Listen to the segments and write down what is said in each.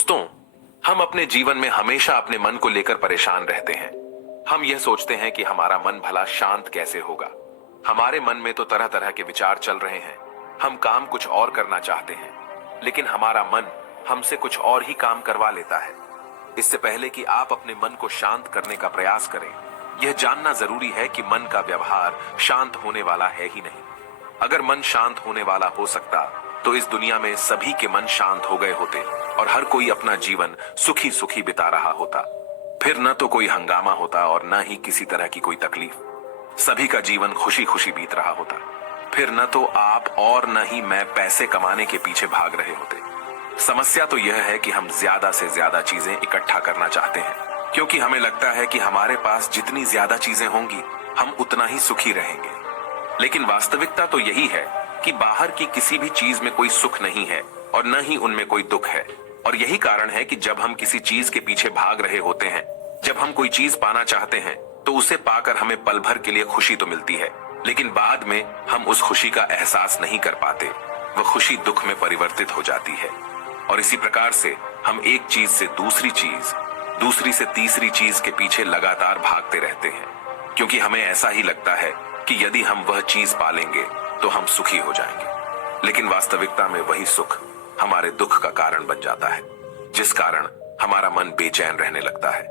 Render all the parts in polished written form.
दोस्तों, हम अपने जीवन में हमेशा अपने मन को लेकर परेशान रहते हैं। हम यह सोचते हैं कि हमारा मन भला शांत कैसे होगा। हमारे मन में तो तरह तरह के विचार चल रहे हैं। हम काम कुछ और करना चाहते हैं, लेकिन हमारा मन हमसे कुछ और ही काम करवा लेता है। इससे पहले कि आप अपने मन को शांत करने का प्रयास करें, यह जानना जरूरी है कि मन का व्यवहार शांत होने वाला है ही नहीं। अगर मन शांत होने वाला हो सकता तो इस दुनिया में सभी के मन शांत हो गए होते और हर कोई अपना जीवन सुखी सुखी बिता रहा होता। फिर न तो कोई हंगामा होता और न ही किसी तरह की कोई तकलीफ। सभी का जीवन खुशी खुशी बीत रहा होता। फिर न तो आप और न ही मैं पैसे कमाने के पीछे भाग रहे होते। समस्या तो यह है कि हम ज्यादा से ज्यादा चीजें इकट्ठा करना चाहते हैं, क्योंकि हमें लगता है कि हमारे पास जितनी ज्यादा चीजें होंगी हम उतना ही सुखी रहेंगे। लेकिन वास्तविकता तो यही है कि बाहर की किसी भी चीज में कोई सुख नहीं है और न ही उनमें कोई दुख है। और यही कारण है कि जब हम किसी चीज के पीछे भाग रहे होते हैं, जब हम कोई चीज पाना चाहते हैं, तो उसे पाकर हमें पल भर के लिए खुशी तो मिलती है, लेकिन बाद में हम उस खुशी का एहसास नहीं कर पाते। वह खुशी दुख में परिवर्तित हो जाती है। और इसी प्रकार से हम एक चीज से दूसरी चीज, दूसरी से तीसरी चीज के पीछे लगातार भागते रहते हैं, क्योंकि हमें ऐसा ही लगता है कि यदि हम वह चीज पालेंगे तो हम सुखी हो जाएंगे। लेकिन वास्तविकता में वही सुख हमारे दुख का कारण बन जाता है, जिस कारण हमारा मन बेचैन रहने लगता है।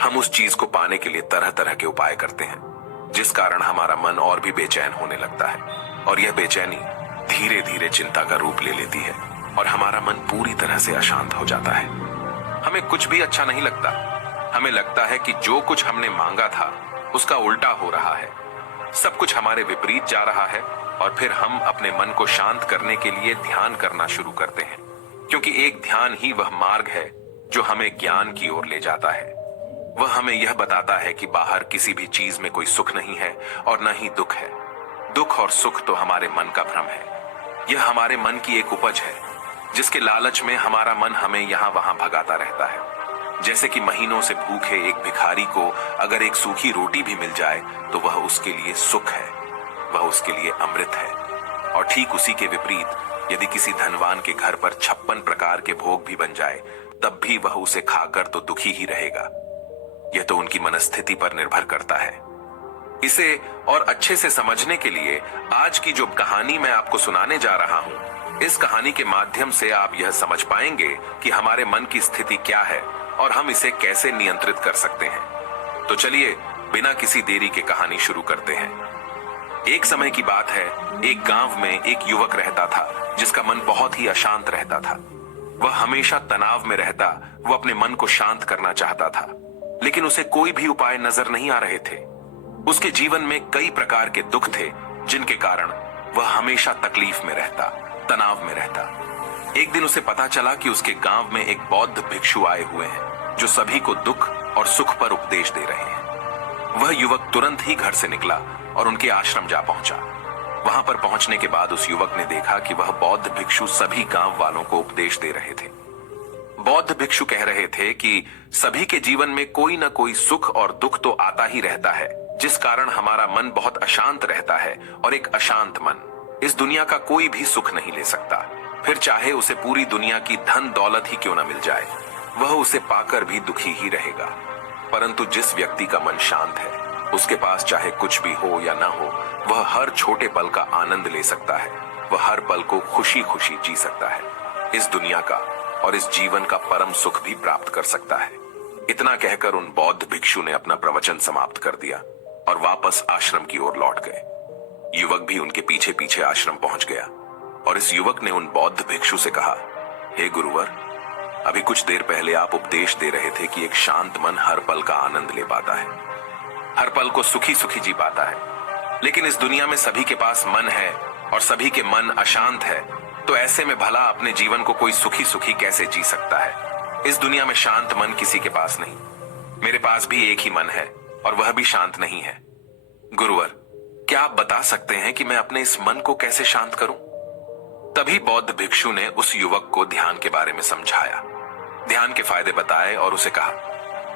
हम उस चीज को पाने के लिए तरह तरह के उपाय करते हैं, जिस कारण हमारा मन और भी बेचैन होने लगता है। और यह बेचैनी धीरे धीरे चिंता का रूप ले लेती है और हमारा मन पूरी तरह से अशांत हो जाता है। हमें कुछ भी अच्छा नहीं लगता। हमें लगता है कि जो कुछ हमने मांगा था उसका उल्टा हो रहा है। सब कुछ हमारे विपरीत जा रहा है। और फिर हम अपने मन को शांत करने के लिए ध्यान करना शुरू करते हैं, क्योंकि एक ध्यान ही वह मार्ग है जो हमें ज्ञान की ओर ले जाता है। वह हमें यह बताता है कि बाहर किसी भी चीज में कोई सुख नहीं है और न ही दुख है। दुख और सुख तो हमारे मन का भ्रम है। यह हमारे मन की एक उपज है, जिसके लालच में हमारा मन हमें यहां वहां भगाता रहता है। जैसे कि महीनों से भूखे एक भिखारी को अगर एक सूखी रोटी भी मिल जाए तो वह उसके लिए सुख है, वह उसके लिए अमृत है। और ठीक उसी के विपरीत यदि किसी धनवान के घर पर 56 प्रकार के भोग भी बन जाए, तब भी वह उसे खाकर तो दुखी ही रहेगा। यह तो उनकी मनस्थिति पर निर्भर करता है। इसे और अच्छे से समझने के लिए आज की जो कहानी मैं आपको सुनाने जा रहा हूं, इस कहानी के माध्यम से आप यह समझ पाएंगे कि हमारे मन की स्थिति क्या है और हम इसे कैसे नियंत्रित कर सकते हैं। तो चलिए बिना किसी देरी के कहानी शुरू करते हैं। एक समय की बात है, एक गांव में एक युवक रहता था जिसका मन बहुत ही अशांत रहता था। वह हमेशा तनाव में रहता। वह अपने मन को शांत करना चाहता था, लेकिन उसे कोई भी उपाय नजर नहीं आ रहे थे। उसके जीवन में कई प्रकार के दुख थे, जिनके कारण वह हमेशा तकलीफ में रहता, तनाव में रहता। एक दिन उसे पता चला कि उसके गांव में एक बौद्ध भिक्षु आए हुए हैं, जो सभी को दुख और सुख पर उपदेश दे रहे हैं। वह युवक तुरंत ही घर से निकला और उनके आश्रम जा पहुंचा। वहां पर पहुंचने के बाद उस युवक ने देखा कि वह बौद्ध भिक्षु सभी गांव वालों को उपदेश दे रहे थे। बौद्ध भिक्षु कह रहे थे कि सभी के जीवन में कोई न कोई सुख और दुख तो आता ही रहता है, जिस कारण हमारा मन बहुत अशांत रहता है। और एक अशांत मन इस दुनिया का कोई भी सुख नहीं ले सकता। फिर चाहे उसे पूरी दुनिया की धन दौलत ही क्यों न मिल जाए, वह उसे पाकर भी दुखी ही रहेगा। परंतु जिस व्यक्ति का मन शांत है, उसके पास चाहे कुछ भी हो या ना हो, वह हर छोटे पल का आनंद ले सकता है। वह हर पल को खुशी खुशी जी सकता है। इस दुनिया का और इस जीवन का परम सुख भी प्राप्त कर सकता है। इतना कहकर उन बौद्ध भिक्षु ने अपना प्रवचन समाप्त कर दिया और वापस आश्रम की ओर लौट गए। युवक भी उनके पीछे पीछे आश्रम पहुंच गया और इस युवक ने उन बौद्ध भिक्षु से कहा, हे गुरुवर, अभी कुछ देर पहले आप उपदेश दे रहे थे कि एक शांत मन हर पल का आनंद ले पाता है, हर पल को सुखी सुखी जी पाता है। लेकिन इस दुनिया में सभी के पास मन है और सभी के मन अशांत है, तो ऐसे में भला अपने जीवन को कोई सुखी सुखी कैसे जी सकता है। इस दुनिया में शांत मन किसी के पास नहीं। मेरे पास भी एक ही मन है और वह भी शांत नहीं है। गुरुवर, क्या आप बता सकते हैं कि मैं अपने इस मन को कैसे शांत करूं? तभी बौद्ध भिक्षु ने उस युवक को ध्यान के बारे में समझाया, ध्यान के फायदे बताए और उसे कहा,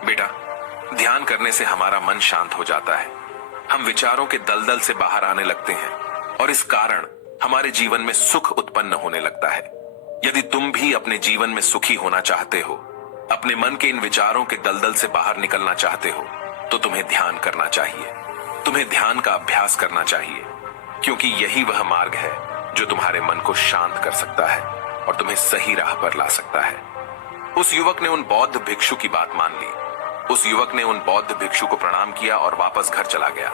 बेटा, ध्यान करने से हमारा मन शांत हो जाता है। हम विचारों के दलदल से बाहर आने लगते हैं और इस कारण हमारे जीवन में सुख उत्पन्न होने लगता है। यदि तुम भी अपने जीवन में सुखी होना चाहते हो, अपने मन के इन विचारों के दलदल से बाहर निकलना चाहते हो, तो तुम्हें ध्यान करना चाहिए। तुम्हें ध्यान का अभ्यास करना चाहिए, क्योंकि यही वह मार्ग है जो तुम्हारे मन को शांत कर सकता है और तुम्हें सही राह पर ला सकता है। उस युवक ने उन बौद्ध भिक्षु की बात मान ली। उस युवक ने उन बौद्ध भिक्षु को प्रणाम किया और वापस घर चला गया।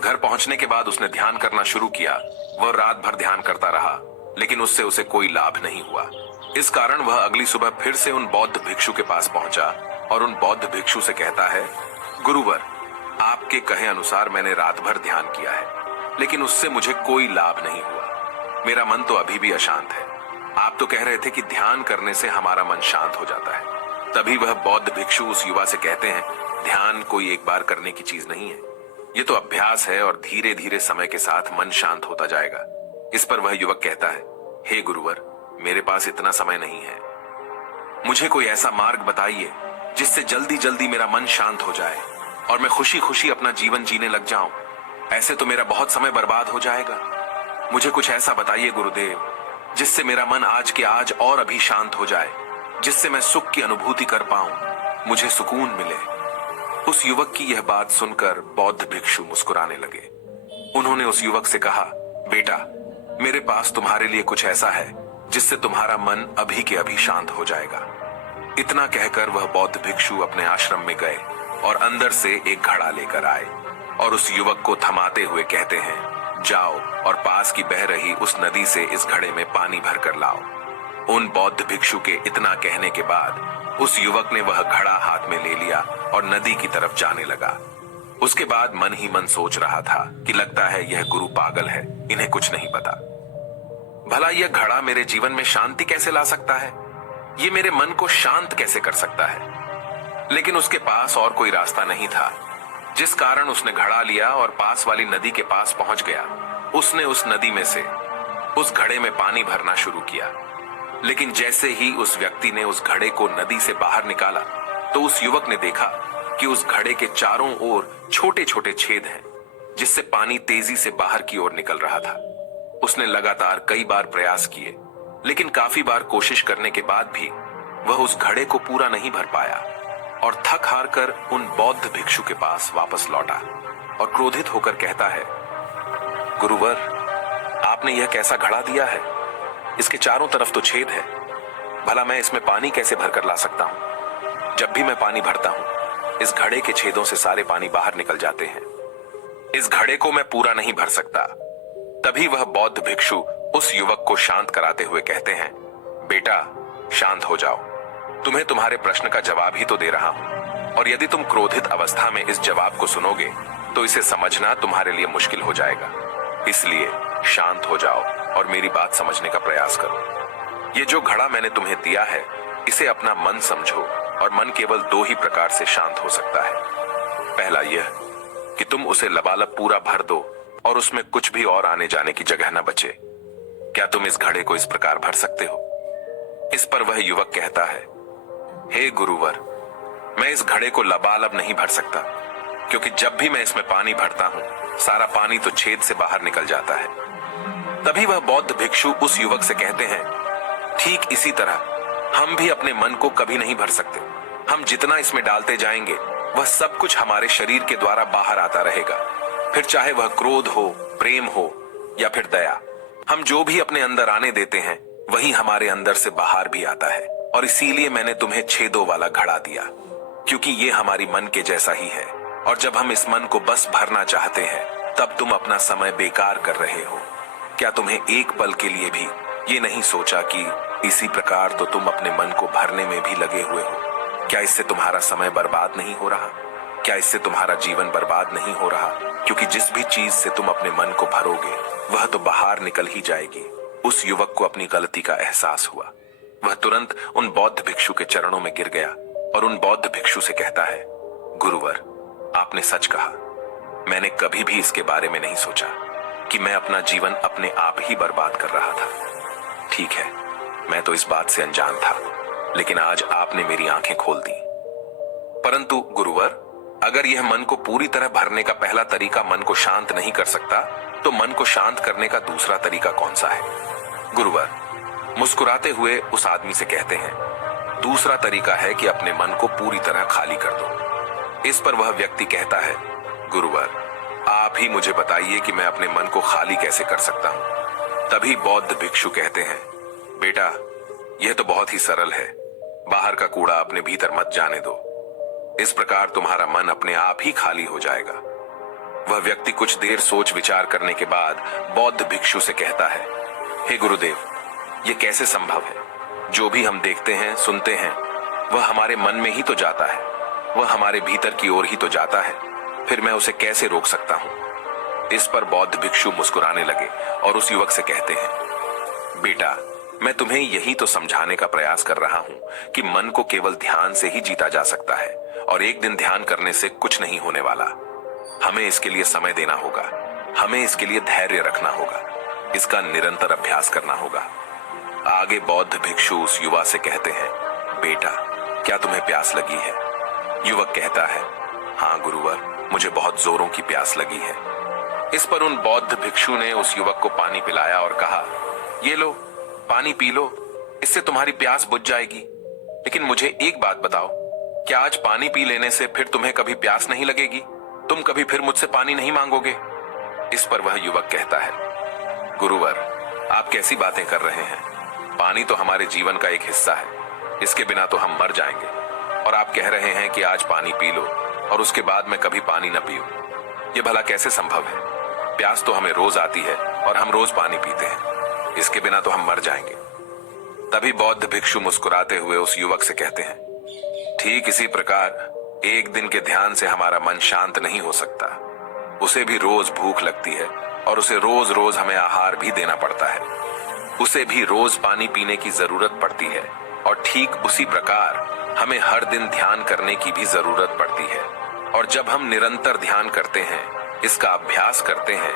घर पहुंचने के बाद उसने ध्यान करना शुरू किया। वह रात भर ध्यान करता रहा, लेकिन उससे उसे कोई लाभ नहीं हुआ। इस कारण वह अगली सुबह फिर से उन बौद्ध भिक्षु के पास पहुंचा और उन बौद्ध भिक्षु से कहता है, गुरुवर, आपके कहे अनुसार मैंने रात भर ध्यान किया है, लेकिन उससे मुझे कोई लाभ नहीं हुआ। मेरा मन तो अभी भी अशांत है। आप तो कह रहे थे कि ध्यान करने से हमारा मन शांत हो जाता है। तभी वह बौद्ध भिक्षु उस युवा से कहते हैं, ध्यान कोई एक बार करने की चीज नहीं है, ये तो अभ्यास है और धीरे धीरे समय के साथ मन शांत होता जाएगा। इस पर वह युवक कहता है, हे गुरुवर, मेरे पास इतना समय नहीं है। मुझे कोई ऐसा मार्ग बताइए जिससे जल्दी जल्दी मेरा मन शांत हो जाए और मैं खुशी खुशी अपना जीवन जीने लग जाऊं। ऐसे तो मेरा बहुत समय बर्बाद हो जाएगा। मुझे कुछ ऐसा बताइए गुरुदेव, जिससे मेरा मन आज के आज और अभी शांत हो जाए, जिससे मैं सुख की अनुभूति कर पाऊं, मुझे सुकून मिले। उस युवक की यह बात सुनकर बौद्ध भिक्षु मुस्कुराने लगे। उन्होंने उस युवक से कहा, बेटा, मेरे पास तुम्हारे लिए कुछ ऐसा है जिससे तुम्हारा मन अभी के अभी शांत हो जाएगा। इतना कहकर वह बौद्ध भिक्षु अपने आश्रम में गए और अंदर से एक घड़ा लेकर आए और उस युवक को थमाते हुए कहते हैं, जाओ और पास की बह रही उस नदी से इस घड़े में पानी भरकर लाओ। उन बौद्ध भिक्षु के इतना कहने के बाद उस युवक ने वह घड़ा हाथ में ले लिया और नदी की तरफ जाने लगा। उसके बाद मन ही मन सोच रहा था कि लगता है यह गुरु पागल है, इन्हें कुछ नहीं पता। भला यह घड़ा मेरे जीवन में शांति कैसे ला सकता है? ये मेरे मन को शांत कैसे कर सकता है? लेकिन उसके पास और कोई रास्ता नहीं था, जिस कारण उसने घड़ा लिया और पास वाली नदी के पास पहुंच गया। उसने उस नदी में से उस घड़े में पानी भरना शुरू किया, लेकिन जैसे ही उस व्यक्ति ने उस घड़े को नदी से बाहर निकाला तो उस युवक ने देखा कि उस घड़े के चारों ओर छोटे छोटे छेद हैं, जिससे पानी तेजी से बाहर की ओर निकल रहा था। उसने लगातार कई बार प्रयास किए, लेकिन काफी बार कोशिश करने के बाद भी वह उस घड़े को पूरा नहीं भर पाया और थक हार कर उन बौद्ध भिक्षु के पास वापस लौटा और क्रोधित होकर कहता है, गुरुवर, आपने यह कैसा घड़ा दिया है? इसके चारों तरफ तो छेद है। भला मैं इसमें पानी कैसे भरकर ला सकता हूं? जब भी मैं पानी भरता हूं, इस घड़े के छेदों से सारे पानी बाहर निकल जाते हैं। इस घड़े को मैं पूरा नहीं भर सकता। तभी वह बौद्ध भिक्षु उस युवक को शांत कराते हुए कहते हैं, बेटा, शांत हो जाओ। तुम्हें तुम्हारे प्रश्न का जवाब ही तो दे रहा हूं, और यदि तुम क्रोधित अवस्था में इस जवाब को सुनोगे तो इसे समझना तुम्हारे लिए मुश्किल हो जाएगा। इसलिए शांत हो जाओ और मेरी बात समझने का प्रयास करो। ये जो घड़ा मैंने तुम्हें दिया है, इसे अपना मन समझो, और मन केवल दो ही प्रकार से शांत हो सकता है। पहला यह कि तुम उसे लबालब पूरा भर दो और उसमें कुछ भी और आने जाने की जगह न बचे। क्या तुम इस घड़े को इस प्रकार भर सकते हो? इस पर वह युवक कहता है, हे गुरुवर, मैं इस घड़े को लबालब नहीं भर सकता, क्योंकि जब भी मैं इसमें पानी भरता हूं, सारा पानी तो छेद से बाहर निकल जाता है। तभी वह बौद्ध भिक्षु उस युवक से कहते हैं, ठीक इसी तरह हम भी अपने मन को कभी नहीं भर सकते। हम जितना इसमें डालते जाएंगे, वह सब कुछ हमारे शरीर के द्वारा बाहर आता रहेगा। फिर चाहे वह क्रोध हो, प्रेम हो या फिर दया, हम जो भी अपने अंदर आने देते हैं, वही हमारे अंदर से बाहर भी आता है। और इसीलिए मैंने तुम्हें छेदों वाला घड़ा दिया, क्योंकि ये हमारी मन के जैसा ही है। और जब हम इस मन को बस भरना चाहते हैं, तब तुम अपना समय बेकार कर रहे हो। क्या तुम्हें एक पल के लिए भी ये नहीं सोचा कि इसी प्रकार तो तुम अपने मन को भरने में भी लगे हुए हो? क्या इससे तुम्हारा समय बर्बाद नहीं हो रहा? क्या इससे तुम्हारा जीवन बर्बाद नहीं हो रहा? क्योंकि जिस भी चीज से तुम अपने मन को भरोगे, वह तो बाहर निकल ही जाएगी। उस युवक को अपनी गलती का एहसास हुआ। वह तुरंत उन बौद्ध भिक्षु के चरणों में गिर गया और उन बौद्ध भिक्षु से कहता है, गुरुवर, आपने सच कहा। मैंने कभी भी इसके बारे में नहीं सोचा कि मैं अपना जीवन अपने आप ही बर्बाद कर रहा था। ठीक है, मैं तो इस बात से अनजान था, लेकिन आज आपने मेरी आंखें खोल दी। परंतु गुरुवर, अगर यह मन को पूरी तरह भरने का पहला तरीका मन को शांत नहीं कर सकता, तो मन को शांत करने का दूसरा तरीका कौन सा है? गुरुवर, मुस्कुराते हुए उस आदमी से कहते हैं, दूसरा तरीका है कि अपने मन को पूरी तरह खाली कर दो। इस पर वह व्यक्ति कहता है, गुरुवर, आप ही मुझे बताइए कि मैं अपने मन को खाली कैसे कर सकता हूं। तभी बौद्ध भिक्षु कहते हैं, बेटा, यह तो बहुत ही सरल है। बाहर का कूड़ा अपने भीतर मत जाने दो। इस प्रकार तुम्हारा मन अपने आप ही खाली हो जाएगा। वह व्यक्ति कुछ देर सोच विचार करने के बाद बौद्ध भिक्षु से कहता है, हे गुरुदेव, यह कैसे संभव है? जो भी हम देखते हैं, सुनते हैं, वह हमारे मन में ही तो जाता है, वह हमारे भीतर की ओर ही तो जाता है। फिर मैं उसे कैसे रोक सकता हूं? इस पर बौद्ध भिक्षु मुस्कुराने लगे और उस युवक से कहते हैं, बेटा, मैं तुम्हें यही तो समझाने का प्रयास कर रहा हूं कि मन को केवल ध्यान से ही जीता जा सकता है और एक दिन ध्यान करने से कुछ नहीं होने वाला। हमें इसके लिए समय देना होगा, हमें इसके लिए धैर्य रखना होगा, इसका निरंतर अभ्यास करना होगा। आगे बौद्ध भिक्षु उस युवा से कहते हैं, बेटा, क्या तुम्हें प्यास लगी है? युवक कहता है, हाँ गुरुवर, मुझे बहुत जोरों की प्यास लगी है। इस पर उन बौद्ध भिक्षु ने उस युवक को पानी पिलाया और कहा, ये लो, पानी पी लो, इससे तुम्हारी प्यास बुझ जाएगी। लेकिन मुझे एक बात बताओ, क्या आज पानी पी लेने से फिर तुम्हें कभी प्यास नहीं लगेगी? तुम कभी फिर मुझसे पानी नहीं मांगोगे? इस पर वह युवक कहता है, गुरुवर, आप कैसी बातें कर रहे हैं? पानी तो हमारे जीवन का एक हिस्सा है, इसके बिना तो हम मर जाएंगे। और आप कह रहे हैं कि आज पानी पी लो और उसके बाद मैं कभी पानी न पीऊं। यह भला कैसे संभव है? प्यास तो हमें रोज आती है और हम रोज पानी पीते हैं, इसके बिना तो हम मर जाएंगे। तभी बौद्ध भिक्षु मुस्कुराते हुए उस युवक से कहते हैं, ठीक इसी प्रकार एक दिन के ध्यान से हमारा मन शांत नहीं हो सकता। उसे भी रोज भूख लगती है और उसे रोज रोज हमें आहार भी देना पड़ता है। उसे भी रोज पानी पीने की जरूरत पड़ती है और ठीक उसी प्रकार हमें हर दिन ध्यान करने की भी जरूरत पड़ती है। और जब हम निरंतर ध्यान करते हैं, इसका अभ्यास करते हैं,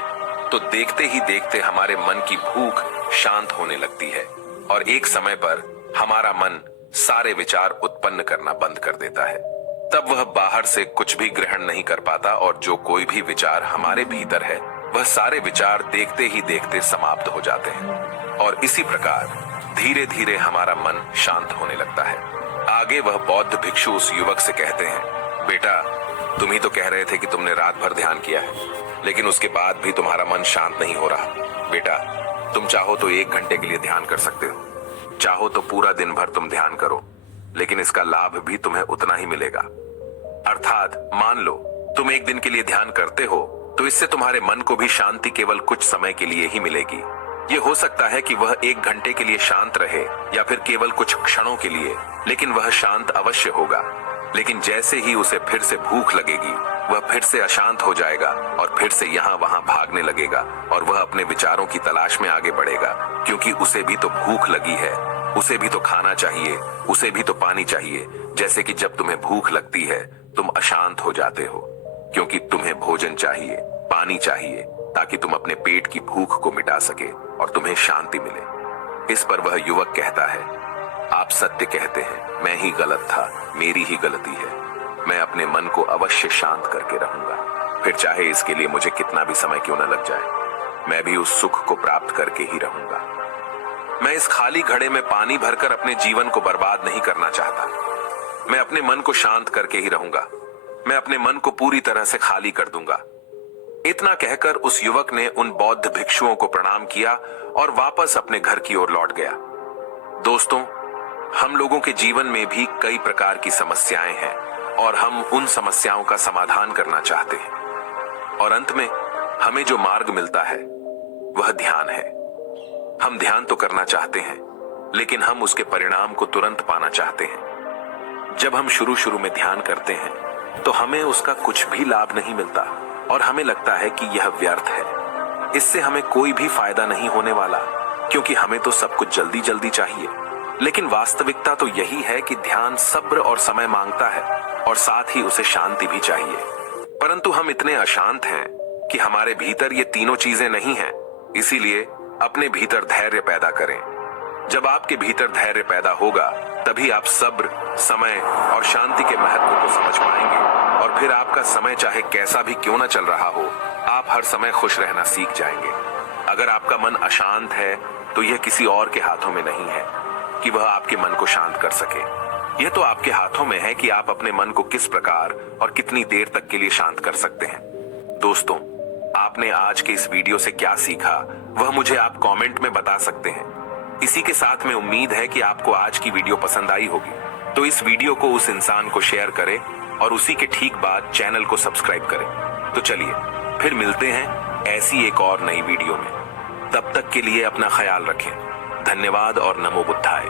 तो देखते ही देखते हमारे मन की भूख शांत होने लगती है और एक समय पर हमारा मन सारे विचार उत्पन्न करना बंद कर देता है। तब वह बाहर से कुछ भी ग्रहण नहीं कर पाता और जो कोई भी विचार हमारे भीतर है, वह सारे विचार देखते ही देखते समाप्त हो जाते हैं और इसी प्रकार धीरे धीरे हमारा मन शांत होने लगता है। आगे वह बौद्ध भिक्षु उस युवक से कहते हैं, बेटा, तुम ही तो कह रहे थे कि तुमने रात भर ध्यान किया है, लेकिन उसके बाद भी तुम्हारा मन शांत नहीं हो रहा। बेटा, तुम चाहो तो 1 घंटे के लिए ध्यान कर सकते हो, चाहो तो पूरा दिन भर तुम ध्यान करो, लेकिन इसका लाभ भी तुम्हें उतना ही मिलेगा। अर्थात मान लो तुम 1 दिन के लिए ध्यान करते हो तो इससे तुम्हारे मन को भी शांति केवल कुछ समय के लिए ही मिलेगी। ये हो सकता है कि वह 1 घंटे के लिए शांत रहे या फिर केवल कुछ क्षणों के लिए, लेकिन वह शांत अवश्य होगा। लेकिन जैसे ही उसे फिर से भूख लगेगी, वह फिर से अशांत हो जाएगा और फिर से यहाँ वहां भागने लगेगा और वह अपने विचारों की तलाश में आगे बढ़ेगा, क्योंकि उसे भी तो भूख लगी है, उसे भी तो खाना चाहिए, उसे भी तो पानी चाहिए। जैसे कि जब तुम्हें भूख लगती है तुम अशांत हो जाते हो, क्योंकि तुम्हें भोजन चाहिए, पानी चाहिए, ताकि तुम अपने पेट की भूख को मिटा सके और तुम्हें शांति मिले। इस पर वह युवक कहता है, आप सत्य कहते हैं, मैं ही गलत था, मेरी ही गलती है। मैं अपने मन को अवश्य शांत करके रहूंगा, फिर चाहे इसके लिए मुझे कितना भी समय क्यों न लग जाए। मैं भी उस सुख को प्राप्त करके ही रहूंगा। मैं इस खाली घड़े में पानी भरकर अपने जीवन को बर्बाद नहीं करना चाहता। मैं अपने मन को शांत करके ही रहूंगा। मैं अपने मन को पूरी तरह से खाली कर दूंगा। इतना कहकर उस युवक ने उन बौद्ध भिक्षुओं को प्रणाम किया और वापस अपने घर की ओर लौट गया। दोस्तों, हम लोगों के जीवन में भी कई प्रकार की समस्याएं हैं और हम उन समस्याओं का समाधान करना चाहते हैं और अंत में हमें जो मार्ग मिलता है वह ध्यान है। हम ध्यान तो करना चाहते हैं, लेकिन हम उसके परिणाम को तुरंत पाना चाहते हैं। जब हम शुरू में ध्यान करते हैं तो हमें उसका कुछ भी लाभ नहीं मिलता और हमें लगता है कि यह व्यर्थ है, इससे हमें कोई भी फायदा नहीं होने वाला, क्योंकि हमें तो सब कुछ जल्दी जल्दी चाहिए। लेकिन वास्तविकता तो यही है कि ध्यान सब्र और समय मांगता है और साथ ही उसे शांति भी चाहिए। परंतु हम इतने अशांत हैं कि हमारे भीतर ये तीनों चीजें नहीं हैं। इसीलिए अपने भीतर धैर्य पैदा करें। जब आपके भीतर धैर्य पैदा होगा, तभी आप सब्र, समय और शांति के महत्व को समझ पाएंगे और फिर आपका समय चाहे कैसा भी क्यों न चल रहा हो, आप हर समय खुश रहना सीख जाएंगे। अगर आपका मन अशांत है तो यह किसी और के हाथों में नहीं है कि वह आपके मन को शांत कर सके। यह तो आपके हाथों में है कि आप अपने मन को किस प्रकार और कितनी देर तक के लिए शांत कर सकते हैं। दोस्तों, आपने आज के इस वीडियो से क्या सीखा वह मुझे आप कमेंट में बता सकते हैं। इसी के साथ में उम्मीद है कि आपको आज की वीडियो पसंद आई होगी, तो इस वीडियो को उस इंसान को शेयर करें और उसी के ठीक बाद चैनल को सब्सक्राइब करें। तो चलिए फिर मिलते हैं ऐसी एक और नई वीडियो में। तब तक के लिए अपना ख्याल रखें। धन्यवाद और नमो बुद्धाय।